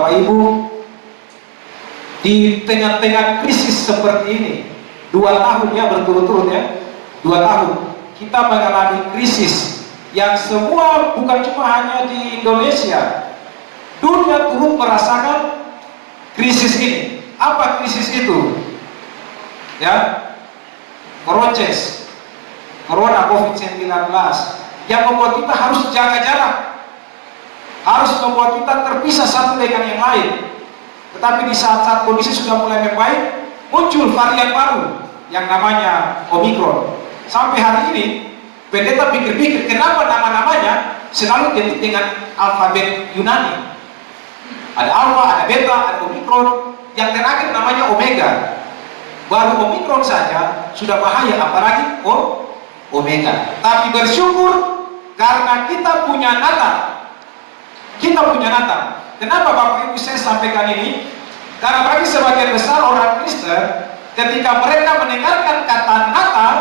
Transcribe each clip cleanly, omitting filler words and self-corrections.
Bapak Ibu, di tengah-tengah krisis seperti ini, 2 tahun ya berturut-turut ya, 2 tahun kita mengalami krisis yang semua bukan cuma hanya di Indonesia, dunia turut merasakan krisis ini. Apa krisis itu? Ya, Corona COVID-19 yang membuat kita harus jaga jarak, harus membuat kita terpisah satu dengan yang lain. Tetapi di saat-saat kondisi sudah mulai membaik, muncul varian baru yang namanya Omikron. Sampai hari ini pendeta pikir-pikir kenapa nama-namanya selalu identik dengan alfabet Yunani. Ada Alpha, ada Beta, ada Omikron, yang terakhir namanya Omega. Baru Omikron saja sudah bahaya, apalagi Omega. Tapi bersyukur karena kita punya Natal. Kita punya Natal. Kenapa Bapak Ibu saya sampaikan ini? Karena bagi sebagian besar orang Kristen, ketika mereka mendengarkan kata Natal,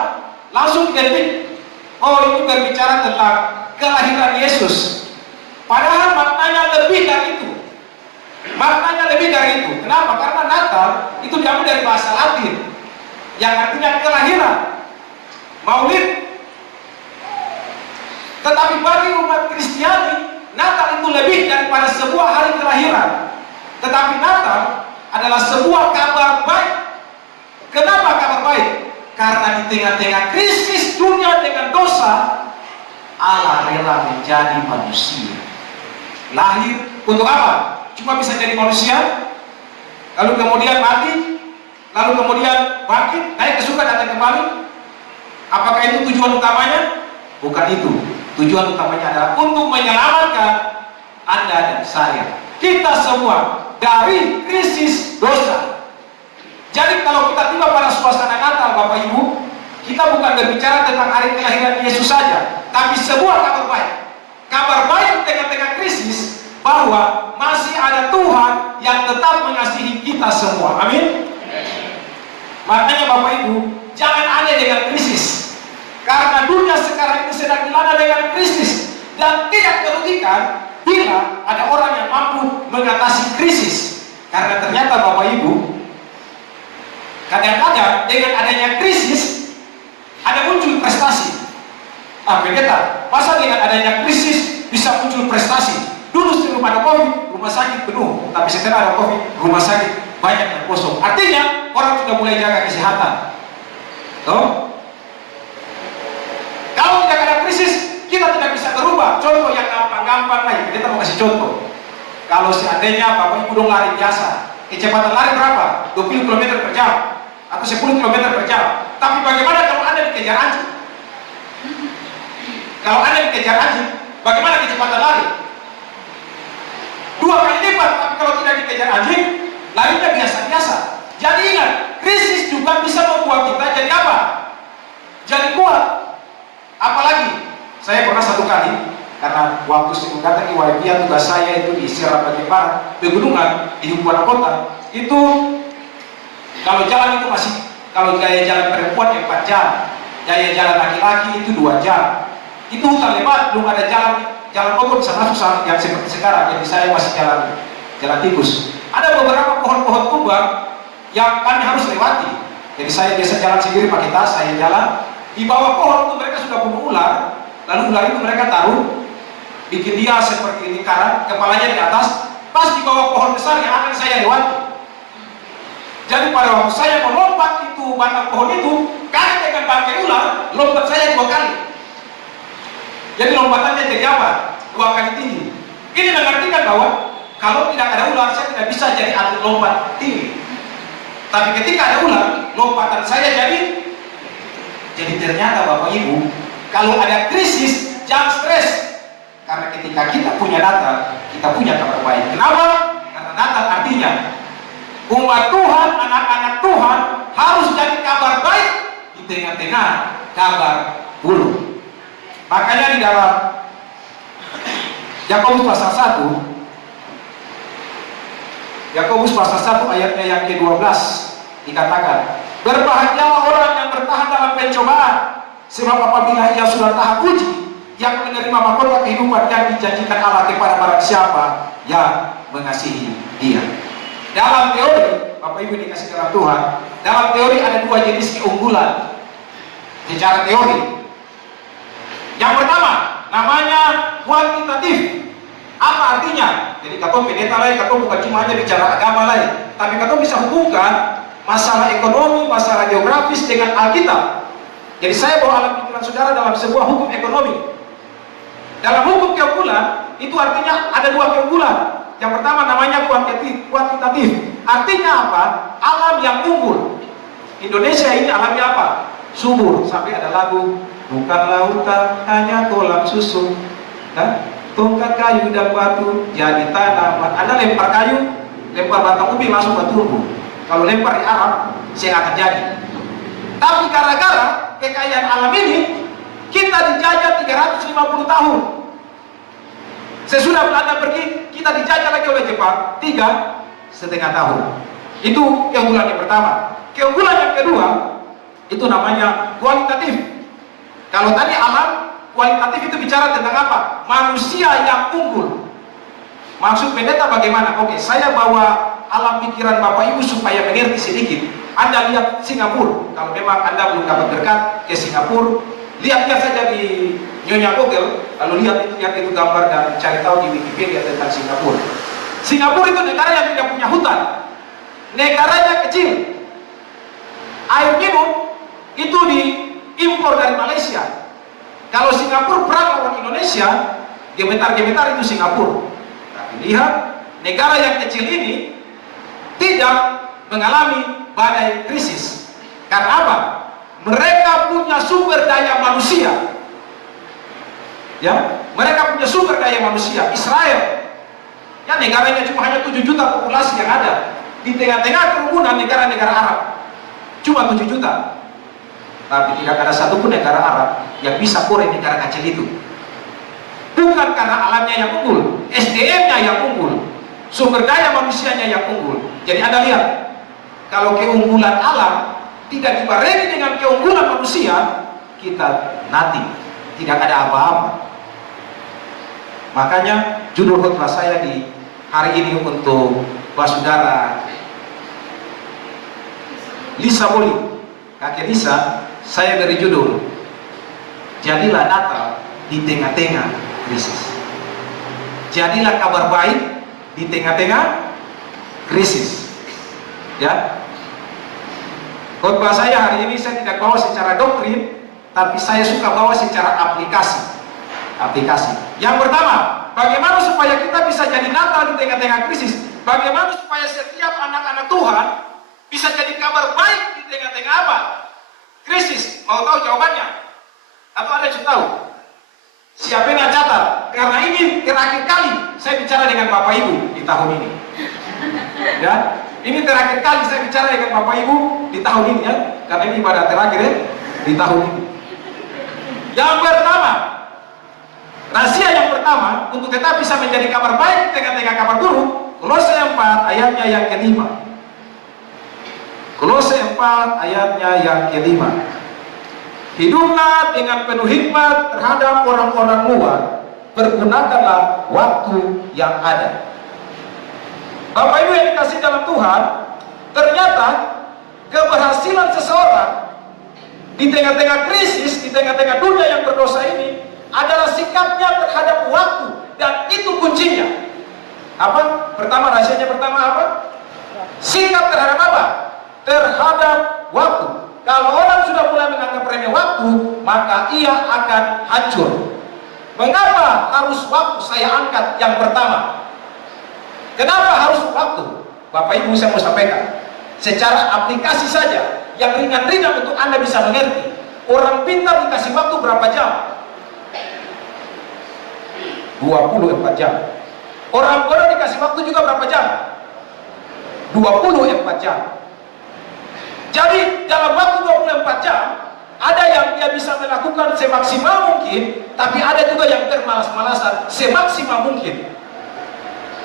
langsung identik, oh ini berbicara tentang kelahiran Yesus. Padahal maknanya lebih dari itu. Maknanya lebih dari itu. Kenapa? Karena Natal itu diambil dari bahasa Latin yang artinya kelahiran, Maulid. Tetapi bagi umat Kristiani, Natal itu lebih daripada sebuah hari kelahiran. Tetapi Natal adalah sebuah kabar baik. Kenapa kabar baik? Karena di tengah-tengah krisis dunia dengan dosa, Allah rela menjadi manusia. Lahir untuk apa? Cuma bisa jadi manusia, lalu kemudian mati, lalu kemudian bangkit, naik ke surga, datang kembali. Apakah itu tujuan utamanya? Bukan itu. Tujuan utamanya adalah untuk menyelamatkan Anda dan saya, kita semua dari krisis dosa. Jadi kalau kita tiba pada suasana Natal, Bapak Ibu, kita bukan berbicara tentang hari kelahiran Yesus saja, tapi sebuah kabar baik. Kabar baik tengah-tengah krisis, bahwa masih ada Tuhan yang tetap mengasihi kita semua. Amin. Makanya Bapak Ibu, jangan aneh dengan krisis. Karena dunia sekarang ini sedang dilanda dengan krisis, dan tidak merugikan bila ada orang yang mampu mengatasi krisis. Karena ternyata Bapak Ibu, kadang-kadang dengan adanya krisis ada muncul prestasi. Pendeta, masa dengan adanya krisis bisa muncul prestasi? Dulu sebelum ada COVID, rumah sakit penuh, tapi setelah ada COVID, rumah sakit banyak yang kosong. Artinya orang sudah mulai jaga kesehatan. Tuh. Kalau tidak ada krisis, kita tidak bisa berubah. Contoh yang gampang-gampang lagi, kita mau kasih contoh. Kalau seandainya Bapak Ibu dong lari biasa, kecepatan lari berapa? 20 km per jam atau 10 km per jam. Tapi bagaimana kalau Anda dikejar anjing? Kalau Anda dikejar anjing, bagaimana kecepatan lari? 2 kali lipat. Tapi kalau tidak dikejar anjing, larinya biasa-biasa. Jadi ingat, krisis juga bisa membuat kita jadi apa? Jadi kuat. Apalagi, saya pernah satu kali, karena waktu saya datang di YPA, tugas saya itu di Sierra bagian barat, pegunungan, di ibu kota, itu kalau jalan itu masih, kalau gaya jalan perempuan 4 jam, gaya jalan laki-laki itu 2 jam. Itu hutan lebat, belum ada jalan pokok bisa masuk yang seperti sekarang. Jadi saya masih jalan tikus. Ada beberapa pohon-pohon tumbang yang kami harus lewati. Jadi saya biasa jalan sendiri pakai tas, saya jalan. Di bawah pohon itu mereka sudah bunuh ular, lalu ular itu mereka taruh, bikin dia seperti lingkaran, kepalanya di atas, pas di bawah pohon besar yang akan saya lewati. Jadi pada waktu saya melompat itu batang pohon itu, kali dengan bangkai ular, lompat saya 2 kali. Jadi lompatannya jadi apa? 2 kali tinggi. Ini mengartikan bahwa kalau tidak ada ular, saya tidak bisa jadi atlet lompat tinggi. Tapi ketika ada ular, lompatan saya jadi ternyata Bapak Ibu, kalau ada krisis, jangan stres. Karena ketika kita punya Natal, kita punya kabar baik. Kenapa? Karena Natal artinya umat Tuhan, anak-anak Tuhan harus jadi kabar baik di tengah-tengah kabar buruk. Makanya di dalam Yakobus pasal 1, Yakobus pasal 1 ayatnya yang ke-12 dikatakan, berbahagialah orang yang bertahan dalam pencobaan, sebab apabila ia sudah tahan uji, yang menerima mahkota kehidupan yang dijanjikan Allah kepada barang siapa yang mengasihi Dia. Dalam teori, Bapak Ibu dikasih dalam Tuhan, dalam teori ada dua jenis keunggulan secara teori. Yang pertama, namanya kuantitatif. Apa artinya? Jadi kata pendeta lain, kata bukan cuma hanya bicara agama lain, tapi kata bisa hubungkan masalah ekonomi, masalah geografis dengan Alkitab. Jadi saya bawa alat pikiran saudara dalam sebuah hukum ekonomi. Dalam hukum keunggulan, itu artinya ada dua keunggulan. Yang pertama namanya kuantitatif. Artinya apa? Alam yang unggul. Indonesia ini alamnya apa? Subur. Sampai ada lagu, bukan lautan, hanya kolam susu. Tongkat kayu dan batu jadi tanaman. Anda lempar kayu, lempar batang ubi langsung bertumbuh. Kalau lempar di Arab, saya akan jadi. Tapi gara-gara kekayaan alam ini, kita dijajah 350 tahun. Sesudah Belanda pergi, kita dijajah lagi oleh Jepang 3,5 tahun. Itu keunggulan yang pertama. Keunggulan yang kedua, itu namanya kualitatif. Kalau tadi alam, kualitatif itu bicara tentang apa? Manusia yang unggul. Maksud pendeta bagaimana? Oke, saya bawa alam pikiran Bapak Ibu supaya mengerti sedikit. Anda lihat Singapura. Kalau memang Anda belum dapat berkat ke Singapura, lihat saja di Nyonya Google, lalu lihat itu gambar dan cari tahu di Wikipedia tentang Singapura. Singapura itu negara yang tidak punya hutan. Negaranya kecil. Air minum itu diimpor dari Malaysia. Kalau Singapura perang lawan Indonesia, gemetar-gemetar itu Singapura. Tapi lihat, negara yang kecil ini tidak mengalami badai krisis. Karena apa? Mereka punya sumber daya manusia. Ya, mereka punya sumber daya manusia. Israel, ya negaranya cuma hanya 7 juta populasi yang ada. Di tengah-tengah kerumunan negara-negara Arab, cuma 7 juta. Tapi tidak ada satupun negara Arab yang bisa korek negara kecil itu. Bukan karena alamnya yang unggul, SDM-nya yang unggul, sumber daya manusianya yang unggul. Jadi Anda lihat, kalau keunggulan alam tidak dibarengi dengan keunggulan manusia, kita nanti tidak ada apa-apa. Makanya judul khotbah saya di hari ini untuk saudara Lisa Boli, kakek Lisa, saya beri judul, jadilah Natal di tengah-tengah krisis. Jadilah kabar baik di tengah-tengah krisis. Ya, khotbah saya hari ini saya tidak bawa secara doktrin, tapi saya suka bawa secara aplikasi. Yang pertama, bagaimana supaya kita bisa jadi Natal di tengah-tengah krisis? Bagaimana supaya setiap anak-anak Tuhan bisa jadi kabar baik di tengah-tengah apa? Krisis. Mau tahu jawabannya? Atau Anda sudah tahu? Siapa yang catat? Karena ini terakhir kali saya bicara dengan Bapak Ibu di tahun ini. Ya, ini terakhir kali saya bicara dengan Bapak Ibu di tahun ini, ya, karena ini ibadah terakhir ya, di tahun ini. Yang pertama, rahasia yang pertama untuk kita bisa menjadi kabar baik di tengah-tengah kabar buruk, Kolose 4 ayatnya yang kelima. Kolose 4 ayatnya yang kelima. Hiduplah dengan penuh hikmat terhadap orang-orang luar, pergunakanlah waktu yang ada. Bapak Ibu yang dikasih dalam Tuhan, ternyata keberhasilan seseorang di tengah-tengah krisis, di tengah-tengah dunia yang berdosa ini adalah sikapnya terhadap waktu, dan itu kuncinya. Apa? Pertama, rahasianya pertama apa? Sikap terhadap apa? Terhadap waktu. Kalau orang sudah mulai menganggap remeh waktu, maka ia akan hancur. Mengapa harus waktu saya angkat yang pertama? Kenapa harus waktu? Bapak Ibu, saya mau sampaikan secara aplikasi saja, yang ringan-ringan untuk Anda bisa mengerti. Orang pintar dikasih waktu berapa jam? 24 jam. Orang bodoh dikasih waktu juga berapa jam? 24 jam. Jadi dalam waktu 24 jam, ada yang dia bisa melakukan semaksimal mungkin, tapi ada juga yang bermalas-malasan semaksimal mungkin.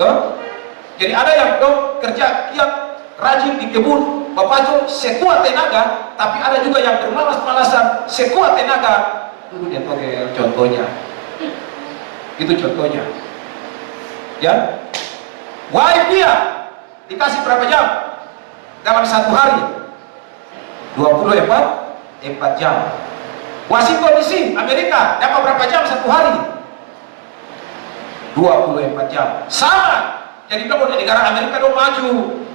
Tuh? Jadi ada yang kerja giat, rajin di kebun, Bapak sekuat tenaga, tapi ada juga yang bermalas-malasan sekuat tenaga. Dulu dia pakai contohnya, Itu contohnya. Ya, wife dia dikasih berapa jam dalam satu hari? 24 jam. Washington DC, Amerika dapat berapa jam satu hari? 24 jam. Sama. Jadi kalau di negara Amerika dong maju,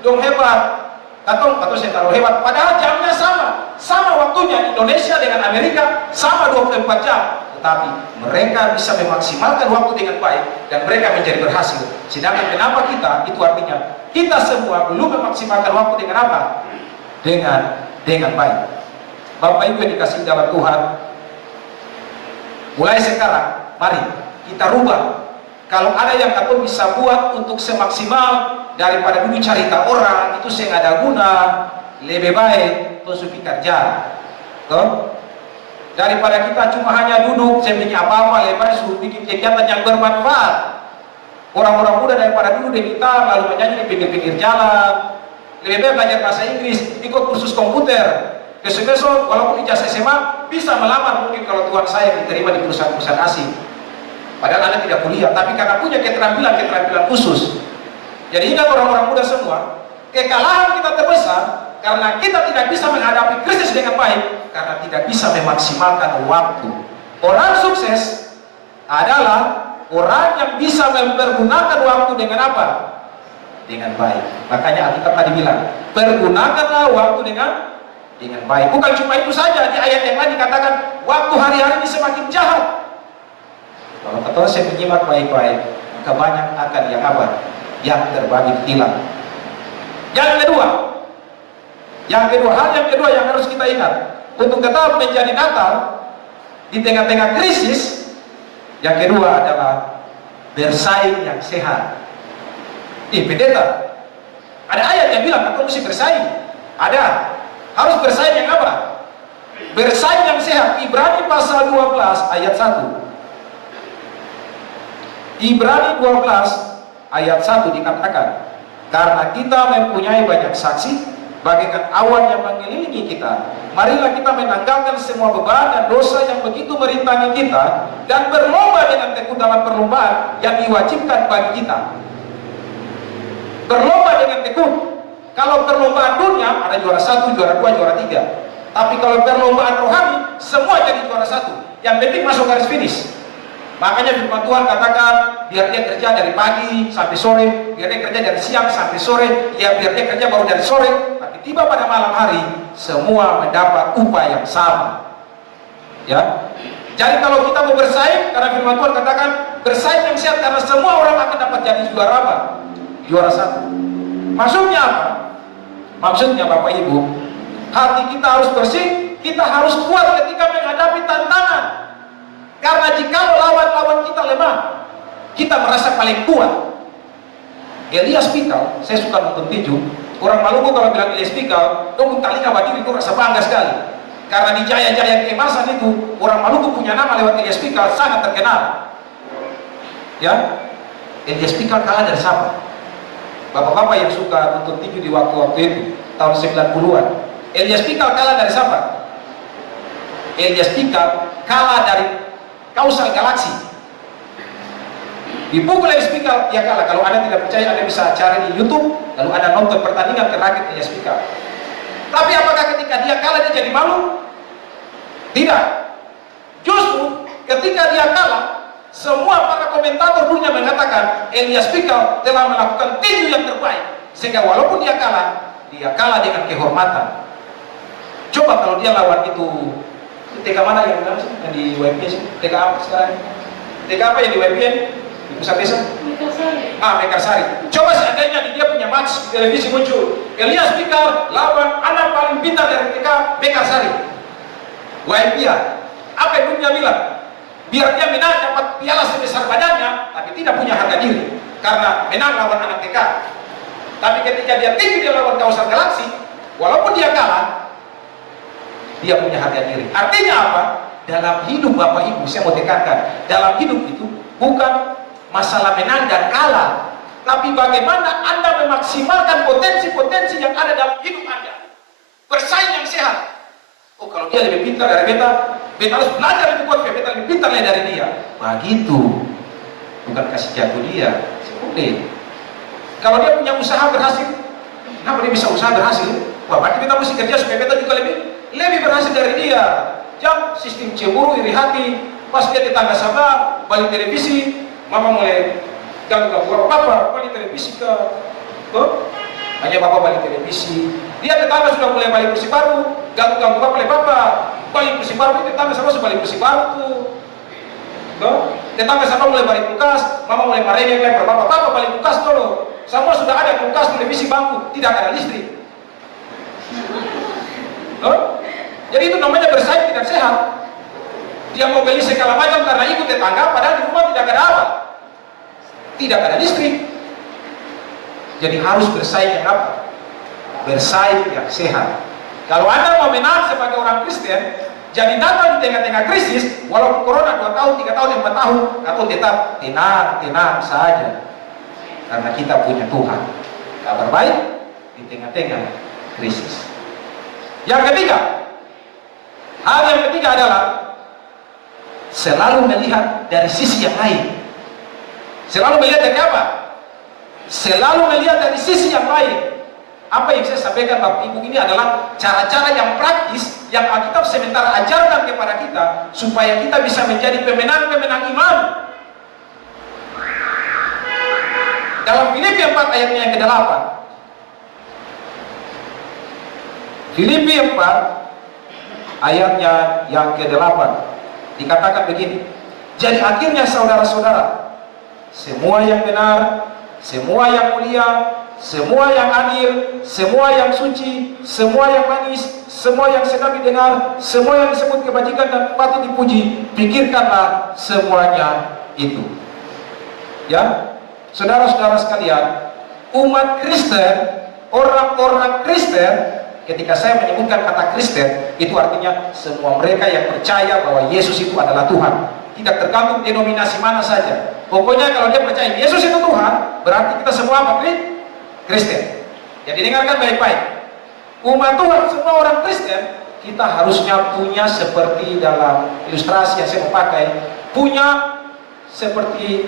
dong hebat. Atau saya taruh hebat. Padahal jamnya sama. Sama waktunya Indonesia dengan Amerika sama 24 jam. Tetapi mereka bisa memaksimalkan waktu dengan baik dan mereka menjadi berhasil. Sedangkan kenapa kita? Itu artinya kita semua belum memaksimalkan waktu dengan apa? Dengan baik. Bapak Ibu yang dikasihi dalam Tuhan, mulai sekarang mari kita rubah. Kalau ada yang kamu bisa buat untuk semaksimal daripada dulu cerita orang itu saya ada guna, lebih baik tusuk kerja. Tuh. Daripada kita cuma hanya duduk saya bikin apa-apa, lebih baik suruh bikin kegiatan yang bermanfaat. Orang-orang muda daripada dulu di kita lalu menyanyi di pinggir-pinggir jalan. Lebih baik belajar bahasa Inggris, ikut kursus komputer. Besok-besok walaupun ijazah SMA bisa melamar mungkin kalau Tuhan saya diterima di perusahaan-perusahaan asing. Padahal Anda tidak kuliah, tapi karena punya keterampilan khusus. Jadi ingat orang-orang muda semua, kekalahan kita terbesar karena kita tidak bisa menghadapi krisis dengan baik, karena tidak bisa memaksimalkan waktu. Orang sukses adalah orang yang bisa mempergunakan waktu dengan apa? Dengan baik. Makanya Alkitab tadi bilang, pergunakanlah waktu dengan baik. Bukan cuma itu saja, di ayat yang lain dikatakan, waktu hari-hari ini semakin jahat. Kalau kata saya menyimak baik-baik, maka banyak akan yang apa? Yang terbagi hilang. Yang kedua, hal yang kedua yang harus kita ingat, untuk tetap menjadi Natal di tengah-tengah krisis, yang kedua adalah bersaing yang sehat. Pendeta, ada ayat yang bilang aku mesti bersaing. Ada, harus bersaing yang apa? Bersaing yang sehat. Ibrani pasal 12 ayat 1. Ibrani 12 ayat 1 dikatakan, karena kita mempunyai banyak saksi bagaikan awan yang mengelilingi kita, marilah kita menanggalkan semua beban dan dosa yang begitu merintangi kita dan berlomba dengan tekun dalam perlombaan yang diwajibkan bagi kita. Berlomba dengan tekun. Kalau perlombaan dunia ada juara 1, juara 2, juara 3. Tapi kalau perlombaan rohani semua jadi juara 1. Yang penting masuk garis finish. Makanya firman Tuhan katakan, biar dia kerja dari pagi sampai sore, biar dia kerja dari siang sampai sore, ya biar dia kerja baru dari sore, tapi tiba pada malam hari, semua mendapat upah yang sama. Ya. Jadi kalau kita mau bersaing, karena firman Tuhan katakan, bersaing yang sehat, karena semua orang akan dapat jadi juara apa? Juara 1. Maksudnya apa? Maksudnya Bapak Ibu, hati kita harus bersih, kita harus kuat ketika menghadapi tantangan. Karena jika lawan-lawan kita lemah, kita merasa paling kuat. Elias Pikal, saya suka nonton tinju. Orang Maluku kalau bilang Elias Pikal, dong talinga badiri itu rasa bangga sekali. Karena di jaya-jaya keemasan itu, orang Maluku punya nama lewat Elias Pikal sangat terkenal. Ya, Elias Pikal kalah dari siapa? Bapak-bapak yang suka nonton tinju di waktu-waktu itu, tahun 90-an. Elias Pikal kalah dari siapa? Elias Pikal kalah dari Kausal Galaksi. Dipukul Elias Pikal, ya kalah. Kalau Anda tidak percaya, Anda bisa cari di YouTube, lalu Anda nonton pertandingan terakhir Elias Pikal. Tapi apakah ketika dia kalah dia jadi malu? Tidak. Justru ketika dia kalah, semua para komentator dunia mengatakan Elias Pikal telah melakukan tinju yang terbaik. Sehingga walaupun dia kalah dengan kehormatan. Coba kalau dia lawan itu TK mana yang di WPN sih? TK apa sekarang? TK apa yang di WPN? Di pusat desa? Mekarsari. Mekarsari. Coba seandainya dia punya match di televisi muncul Elias Pikal lawan anak paling pintar dari TK Mekarsari. WPN. Apa yang dunia bilang? Biar dia menang dapat piala sebesar badannya, tapi tidak punya harga diri karena menang lawan anak TK. Tapi ketika dia tinggi dia lawan Kausal Galaksi, walaupun dia kalah, dia punya harga diri. Artinya apa? Dalam hidup Bapak Ibu, saya mau tekankan, dalam hidup itu bukan masalah menang dan kalah, tapi bagaimana Anda memaksimalkan potensi-potensi yang ada dalam hidup Anda. Bersaing yang sehat. Oh, kalau dia lebih pintar dari beta harus belajar lebih kuat, beta lebih pintar dari dia. Begitu. bukan kasih jago dia. Boleh. Kalau dia punya usaha berhasil, kenapa dia bisa usaha berhasil? Wah, berarti kita mesti kerja supaya kita juga lebih berhasil dari dia. Jam sistem cemburu, iri hati, pas dia tetangga sama, balik televisi, mama mulai ganggu papa, balik televisi ke hanya papa balik televisi. Dia tetangga sudah mulai balik kursi baru, ganggu papa oleh papa, balik kursi baru, tetangga sama sudah balik kursi baru tuh. Tetangga sama mulai balik kulkas, mama mulai marahin lempar papa balik kulkas dulu. Semua sudah ada kulkas, televisi, bangku, tidak ada listrik. Jadi itu namanya bersaing tidak sehat. Dia mau beli segala macam karena ikut tetangga, padahal di rumah tidak ada apa? Tidak ada listrik. Jadi harus bersaing yang apa? Bersaing yang sehat. Kalau Anda mau menang sebagai orang Kristen, jadi datang di tengah-tengah krisis, walaupun corona 2 tahun, 3 tahun, 4 tahun, atau tetap tenang saja. Karena kita punya Tuhan. Kabar baik di tengah-tengah krisis. Yang ketiga, hal yang ketiga adalah selalu melihat dari sisi yang lain. Selalu melihat dari apa? Selalu melihat dari sisi yang lain. Apa yang saya sampaikan Bapak Ibu ini adalah cara-cara yang praktis yang Alkitab sementara ajarkan kepada kita supaya kita bisa menjadi pemenang-pemenang iman. Dalam Filipi 4 ayatnya yang ke-8. Filipi 4 ayatnya yang ke-8 dikatakan begini. Jadi akhirnya saudara-saudara, semua yang benar, semua yang mulia, semua yang adil, semua yang suci, semua yang manis, semua yang sedang didengar, semua yang disebut kebajikan dan patut dipuji, pikirkanlah semuanya itu. Ya, saudara-saudara sekalian, umat Kristen, orang-orang Kristen, ketika saya menyebutkan kata Kristen, itu artinya semua mereka yang percaya bahwa Yesus itu adalah Tuhan. Tidak tergantung denominasi mana saja. Pokoknya kalau dia percaya Yesus itu Tuhan, berarti kita semua apa? Kristen. Jadi dengarkan baik-baik. Umat Tuhan, semua orang Kristen, kita harusnya punya seperti dalam ilustrasi yang saya mau pakai, punya seperti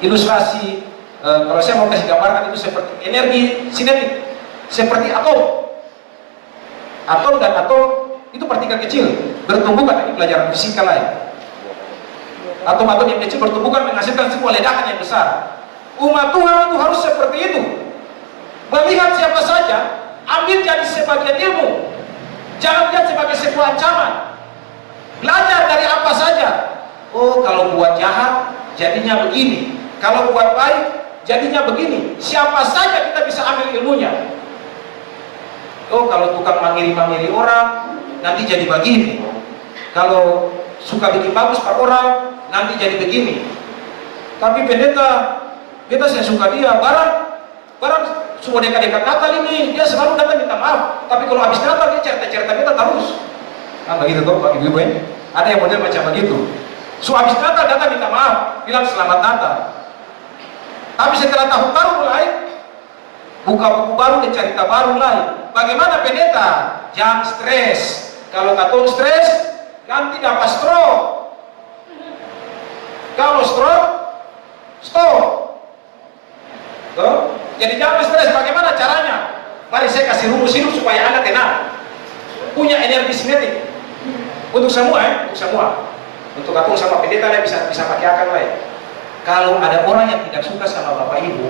ilustrasi, kalau saya mau kasih gambarkan itu seperti energi sinetik, seperti atom. Atom dan atom itu partikel kecil, bertumbukan, ini pelajaran fisika lain. Atom-atom yang kecil bertumbukan menghasilkan sebuah ledakan yang besar. Umat Tuhan itu harus seperti itu. Melihat siapa saja, ambil jadi sebagian ilmu. Jangan lihat sebagai sebuah ancaman. Belajar dari apa saja. Oh, kalau buat jahat, jadinya begini. Kalau buat baik, jadinya begini. Siapa saja kita bisa ambil ilmunya. Oh, kalau tukang mangiri-mangiri orang, nanti jadi begini. Kalau suka bikin bagus per orang, nanti jadi begini. Tapi pendeta saya suka dia, barang semua dekat-dekat Natal ini, dia selalu datang minta maaf. Tapi kalau habis Natal dia cerita-cerita kita terus. Kan begitu toh, Pak Ibu ya? Ada yang model macam begitu. So habis Natal datang minta maaf, bilang selamat Natal. Tapi setelah tahun baru mulai, buka buku baru dan cerita baru mulai. Bagaimana pendeta? Jangan stres. Kalau katong stres, nanti dapat stroke. Kalau stroke, stop. Tuh. Jadi jangan stres. Bagaimana caranya? Mari saya kasih rumus hidup supaya Anda tenang. Punya energi sinetik. Untuk semua untuk semua. Untuk aku sama pendeta bisa pakai akal lain. Kalau ada orang yang tidak suka sama Bapak Ibu,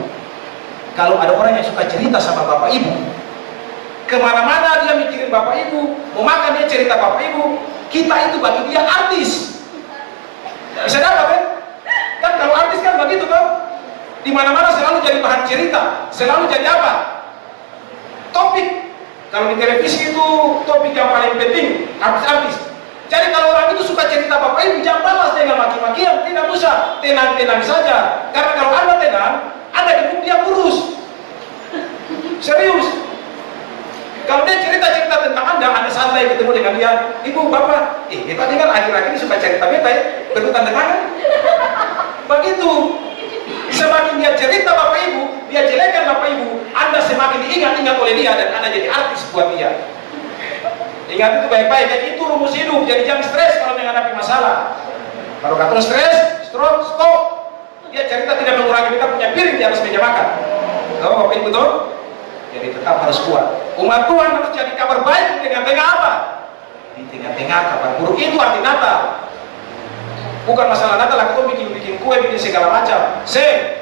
kalau ada orang yang suka cerita sama Bapak Ibu, kemana-mana dia mikirin Bapak Ibu, mau makan dia cerita Bapak Ibu, kita itu bagi dia artis. Bisa dapat kan? Kan kalau artis kan begitu kan? Di mana-mana selalu jadi bahan cerita, selalu jadi apa? Topik. Kalau di televisi itu topik yang paling penting, artis-artis. Jadi kalau orang itu suka cerita Bapak Ibu, jangan balas dengan maki-makian, tidak usah, tenang-tenang saja. Karena kalau Anda tenang, Anda hidup dia kurus. Serius. Kalau dia cerita-cerita tentang Anda santai ketemu dengan dia, Ibu, Bapak, kita dengar akhir-akhir ini suka cerita beta ya, berhutang dengan begitu. Semakin dia cerita Bapak Ibu, dia jelekkan Bapak Ibu, Anda semakin diingat-ingat oleh dia dan Anda jadi artis buat dia. Ingat itu baik-baik, dan itu rumus hidup. Jadi jangan stres kalau menghadapi masalah. Kalau katong stres, stroke, stop. kalau kita punya piring di atas meja makan. Tahu Bapak Ibu betul? Jadi tetap harus kuat. Umat Tuhan harus jadi kabar baik di tengah-tengah apa? Di tengah-tengah kabar buruk. Itu arti Natal. Bukan masalah Natal, aku bikin kue, bikin segala macam.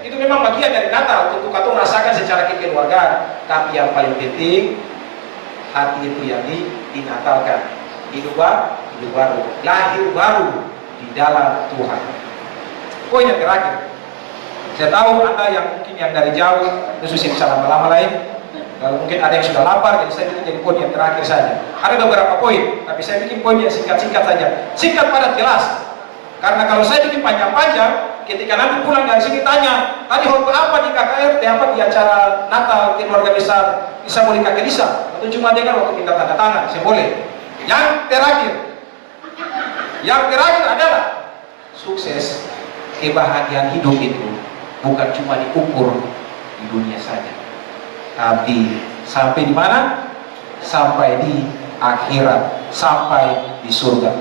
Itu memang bagian dari Natal untuk kita merasakan secara kekeluargaan. Tapi yang paling penting, hati itu yang dinatalkan. Hidup baru, lahir baru di dalam Tuhan. Poin yang terakhir, saya tahu Anda yang mungkin yang dari jauh, khusus yang bisa lama-lama lain, mungkin ada yang sudah lapar, jadi saya bikin jadi poin yang terakhir saja. Ada beberapa poin, tapi saya bikin poin yang singkat-singkat saja. Singkat padat jelas. Karena kalau saya bikin panjang-panjang, ketika nanti pulang dari sini tanya, tadi khotbah apa di KKRT, apa di acara Natal keluarga besar, bisa boleh kakek Lisa? Atau cuma dengar waktu minta tanda tangan, saya boleh. Yang terakhir adalah sukses, kebahagiaan hidup itu bukan cuma diukur di dunia saja, tapi sampai di mana? Sampai di akhirat, sampai di surga.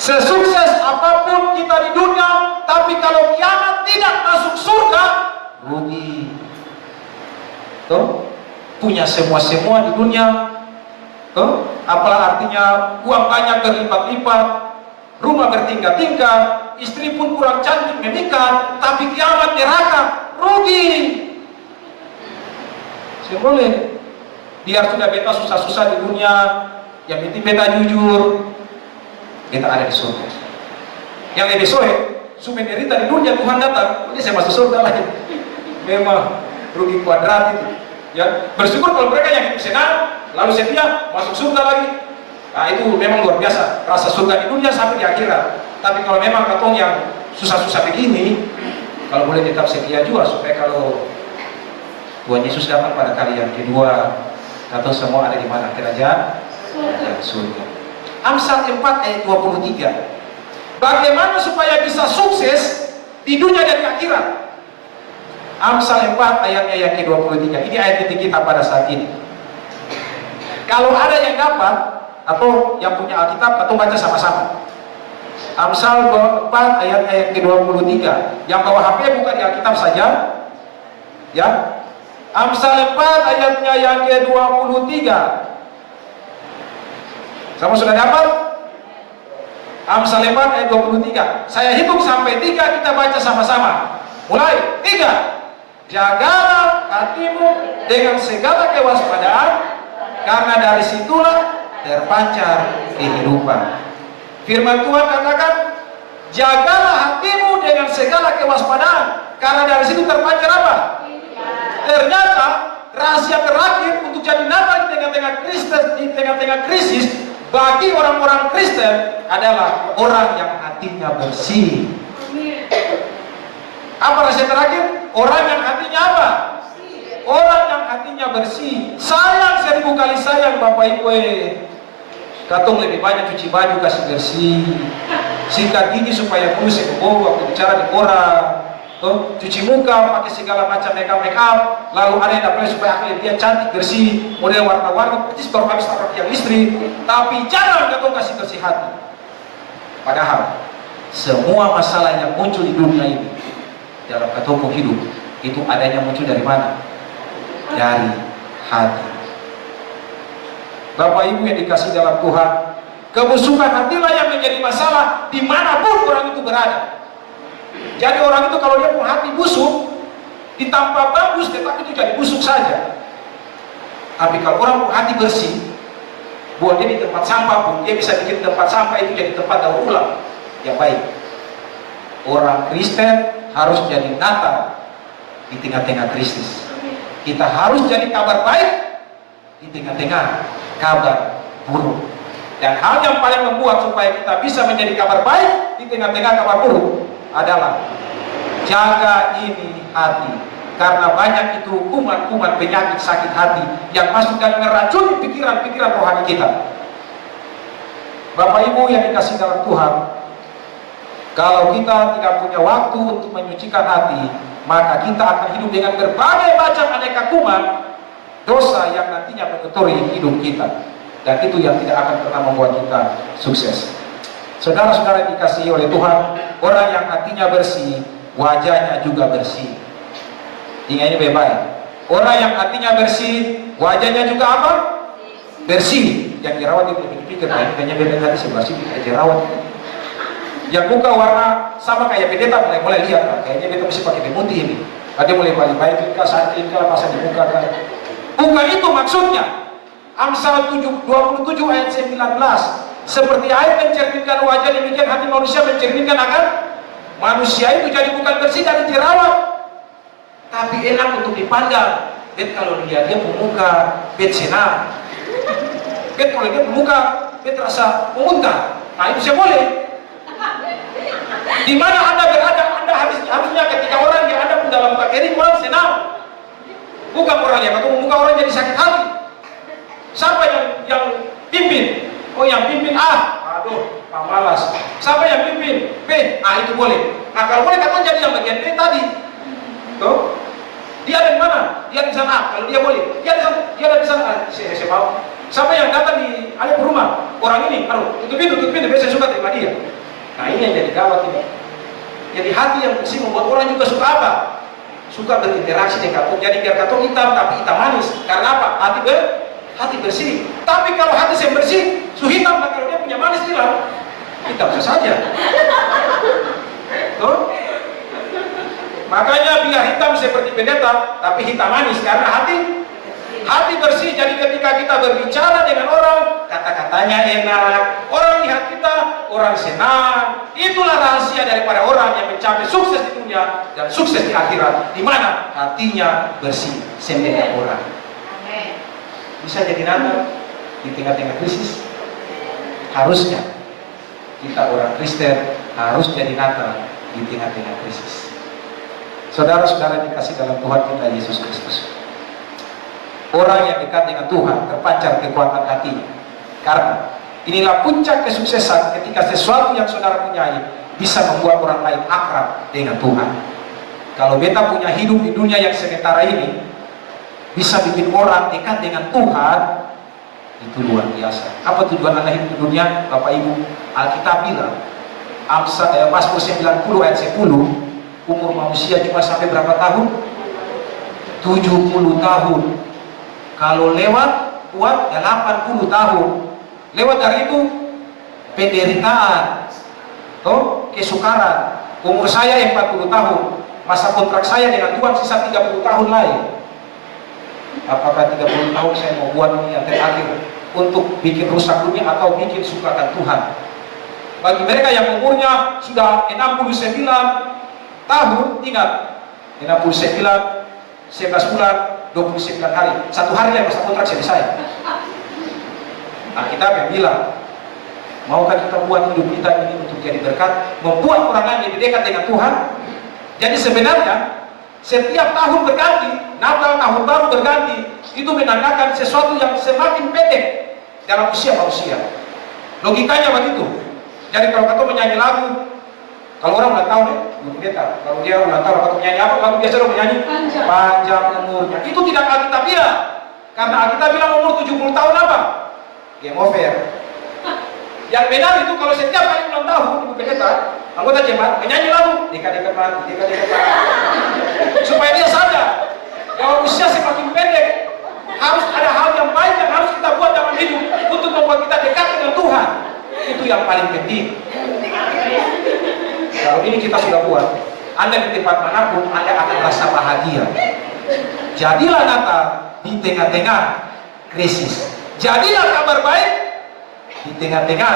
Sesukses apapun kita di dunia, tapi kalau kiamat tidak masuk surga, rugi. Tuh, punya semua di dunia, tuh, apalah artinya uang banyak berlipat-lipat, rumah bertingkat-tingkat, istri pun kurang cantik menikah, tapi kiamat neraka, rugi. Saya boleh, biar sudah beta susah-susah di dunia, yang penting beta jujur. Kita ada di surga. Yang lebih soe, supaya derita di dunia Tuhan datang, ini saya masuk surga lagi. Memang rugi kuadrat itu. Ya, bersyukur kalau mereka yang hidup senang, lalu setia masuk surga lagi. Nah itu memang luar biasa. Rasa surga di dunia sampai di akhirat. Tapi kalau memang katong yang susah-susah begini, kalau boleh tetap setia juga supaya kalau Tuhan Yesus datang pada kali yang kedua, katong semua ada di mana? Kerajaan surga. Amsal 4 ayat 23. Bagaimana supaya bisa sukses di dunia dan di akhirat? Amsal 4 ayatnya yang ke-23. Ini ayat titik kita pada saat ini. Kalau ada yang dapat atau yang punya Alkitab, atau baca sama-sama. Amsal 4 ayatnya yang ke-23. Yang bawa HP buka di Alkitab saja. Ya. Amsal 4 ayatnya yang ke-23. Sama sudah dapat? Amsal 4 ayat 23. Saya hitung sampai 3, kita baca sama-sama. Mulai, 3. Jagalah hatimu dengan segala kewaspadaan, karena dari situlah terpancar kehidupan. Firman Tuhan katakan, jagalah hatimu dengan segala kewaspadaan, karena dari situ terpancar apa? Ternyata rahasia terakhir untuk jadi Natal di tengah-tengah krisis bagi orang-orang Kristen adalah orang yang hatinya bersih. Apa rahasia terakhir? Orang yang hatinya apa? Orang yang hatinya bersih. Sayang 1000 kali sayang Bapak Ibu. Katong lebih banyak cuci baju kasih bersih, sikat gigi supaya mulus bau waktu bicara di orang. Tuh, cuci muka, pakai segala macam make up, lalu ada yang dapat supaya dia cantik, bersih, model warna-warni, persis baru habis tabrak yang istri. Tapi jangan katong kasih bersih hati. Padahal semua masalah yang muncul di dunia ini dalam katong hidup itu adanya muncul dari mana? Dari hati. Bapak Ibu yang dikasih dalam Tuhan, kebusukan hatilah yang menjadi masalah dimanapun orang itu berada. Jadi orang itu kalau dia punya hati busuk, ditampak bagus, tetapi itu jadi busuk saja. Tapi kalau orang punya hati bersih, buat dia di tempat sampah pun, dia bisa bikin tempat sampah itu jadi tempat daur ulang yang baik. Orang Kristen harus jadi Natal di tengah-tengah krisis. Kita harus jadi kabar baik di tengah-tengah kabar buruk. Dan hal yang paling membuat supaya kita bisa menjadi kabar baik di tengah-tengah kabar buruk adalah jaga ini hati, karena banyak itu kuman-kuman penyakit sakit hati yang masuk dan meracuni pikiran-pikiran rohani kita. Bapak Ibu yang dikasih dalam Tuhan, kalau kita tidak punya waktu untuk menyucikan hati, maka kita akan hidup dengan berbagai macam aneka kuman dosa yang nantinya mengotori hidup kita, dan itu yang tidak akan pernah membuat kita sukses. Saudara-saudara dikasihi oleh Tuhan, orang yang hatinya bersih, wajahnya juga bersih. Ingat ini baik-baik. Orang yang hatinya bersih, wajahnya juga apa? Bersih. Yang jerawat itu dipikir, nah ini kayaknya beda hati sebersih, kayak jerawat. Yang muka warna sama kayak pendeta, mulai lihat, nah, kayaknya beta mesti pakai pemutih ini. Dia mulai balik-balik kah, santin kah, pasang di muka kah. Bukan itu maksudnya. Amsal 27 ayat 19. Seperti air mencerminkan wajah, demikian hati manusia mencerminkan akan manusia itu. Jadi bukan bersih dari jerawat, tapi enak untuk dipandang. Bet kalau lihat dia pemuka, bet senang. Bet kalau dia pemuka, bet rasa memuntah. Nah itu saya boleh. Di mana Anda berada, Anda harusnya ketika orang yang Anda pun dalam kering, orang senang. Bukan orang yang atau muka orang jadi sakit hati. Siapa yang pimpin? Oh yang pimpin aduh, malas. Siapa yang pimpin? B, itu boleh. Nah kalau boleh katakan jadi yang bagian B tadi. Tuh. Dia ada di mana? Dia di sana. Kalau dia boleh. Dia ada di sana. Saya mau. Siapa yang datang di rumah? Orang ini. Tutup pintu. Biasa suka terima dia. Nah ini yang jadi gawat ini. Jadi hati yang bersih membuat orang juga suka apa? Suka berinteraksi dengan katong. Jadi biar katong hitam tapi hitam manis. Karena apa? Hati bersih. Tapi kalau hati saya bersih, hitam. Kalau dia punya manis hilang, hitam saja. Tuh. Makanya biar hitam seperti pendeta, tapi hitam manis karena hati bersih. Jadi ketika kita berbicara dengan orang, kata-katanya enak, orang lihat kita, orang senang. Itulah rahasia daripada orang yang mencapai sukses di dunia dan sukses di akhirat, di mana hatinya bersih, sendiri orang. Bisa jadi nada di tengah-tengah krisis. Harusnya kita orang Kristen harus jadi nada di tengah-tengah krisis. Saudara-saudara dikasih dalam Tuhan kita Yesus Kristus. Orang yang dekat dengan Tuhan terpancar kekuatan hatinya. Karena inilah puncak kesuksesan ketika sesuatu yang saudara punyai bisa membuat orang lain akrab dengan Tuhan. Kalau beta punya hidup di dunia yang sementara ini bisa bikin orang dekat dengan Tuhan, itu luar biasa. Apa tujuan Anda hidup di dunia? Bapak Ibu, Alkitab bilang Mazmur 90 ayat 10, umur manusia cuma sampai berapa tahun? 70 tahun. Kalau lewat buat ya 80 tahun. Lewat dari itu penderitaan, kesukaran. Umur saya 40 tahun. Masa kontrak saya dengan Tuhan sisa 30 tahun lain. Apakah 30 tahun saya mau buat ini yang terakhir untuk bikin rusak dunia atau bikin sukakan Tuhan? Bagi mereka yang umurnya sudah 69 tahun, ingat 69, 11 bulan, 29 hari. Satu hari yang masa kontrak selesai. Nah kita yang bilang, maukah kita buat hidup kita ini untuk jadi berkat, membuat orang lain lebih dekat dengan Tuhan? Jadi sebenarnya setiap tahun berganti, Natal, tahun baru berganti, itu menandakan sesuatu yang semakin pendek dalam usia manusia. Logikanya begitu. Jadi kalau kita menyanyi lagu, kalau orang ulang tahun kalau dia ulang tahun atau menyanyi apa, lagu biasa orang menyanyi panjang umurnya. Itu tidak Alkitabiah. Karena Alkitab bilang umur 70 tahun apa? Game over. Yang benar itu kalau setiap kali ulang tahun ibu pendeta, anggota jemaat menyanyi lagu dekat-dekat mati. Supaya dia sadar bahwa usia semakin pendek, harus ada hal yang baik yang harus kita buat dalam hidup untuk membuat kita dekat dengan Tuhan. Itu yang paling penting. Kalau ini kita sudah buat, Anda di tempat manapun Anda akan merasa bahagia. Jadilah Natal di tengah-tengah krisis. Jadilah kabar baik di tengah-tengah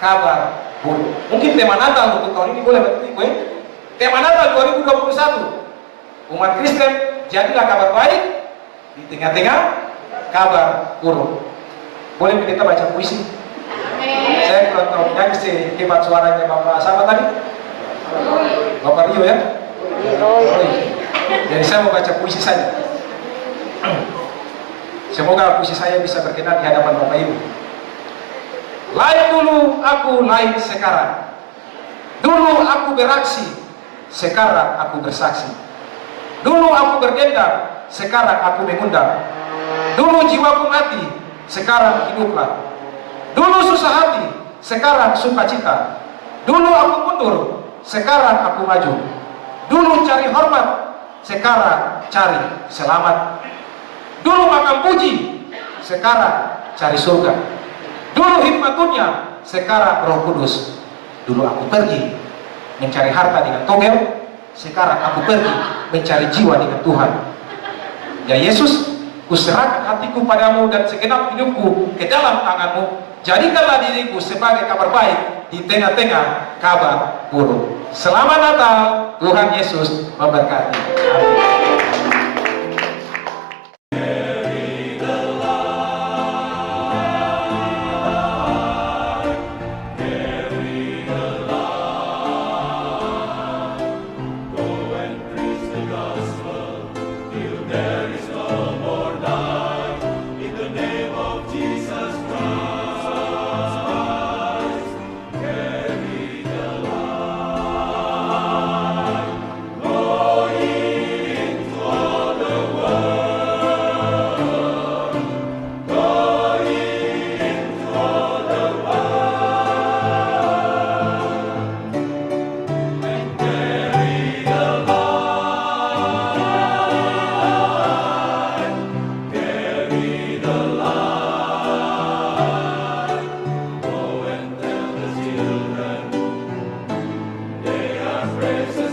kabar buruk. Mungkin tema Natal untuk tahun ini boleh betul gue. Tema Natal 2021. Umat Kristen, jadilah kabar baik di tengah-tengah kabar buruk. Boleh kita baca puisi? Saya kurang tahu nyanyi hebat suaranya Bapak sama tadi. Bapak Rio ya? Jadi saya mau baca puisi saja. Semoga puisi saya bisa berkenan di hadapan Bapak Ibu. Lain dulu, aku lain sekarang. Dulu aku beraksi, sekarang aku bersaksi. Dulu aku berdendam, sekarang aku mengundang. Dulu jiwaku mati, sekarang hiduplah. Dulu susah hati, sekarang sukacita. Dulu aku mundur, sekarang aku maju. Dulu cari hormat, sekarang cari selamat. Dulu makan puji, sekarang cari surga. Dulu hikmat dunia, sekarang Roh Kudus. Dulu aku pergi mencari harta dengan togel, sekarang aku pergi mencari jiwa dengan Tuhan. Ya Yesus, kuserahkan hatiku padamu dan segenap hidupku ke dalam tanganmu. Jadikanlah diriku sebagai kabar baik di tengah-tengah kabar buruk. Selamat Natal, Tuhan Yesus memberkati. Amin. Praise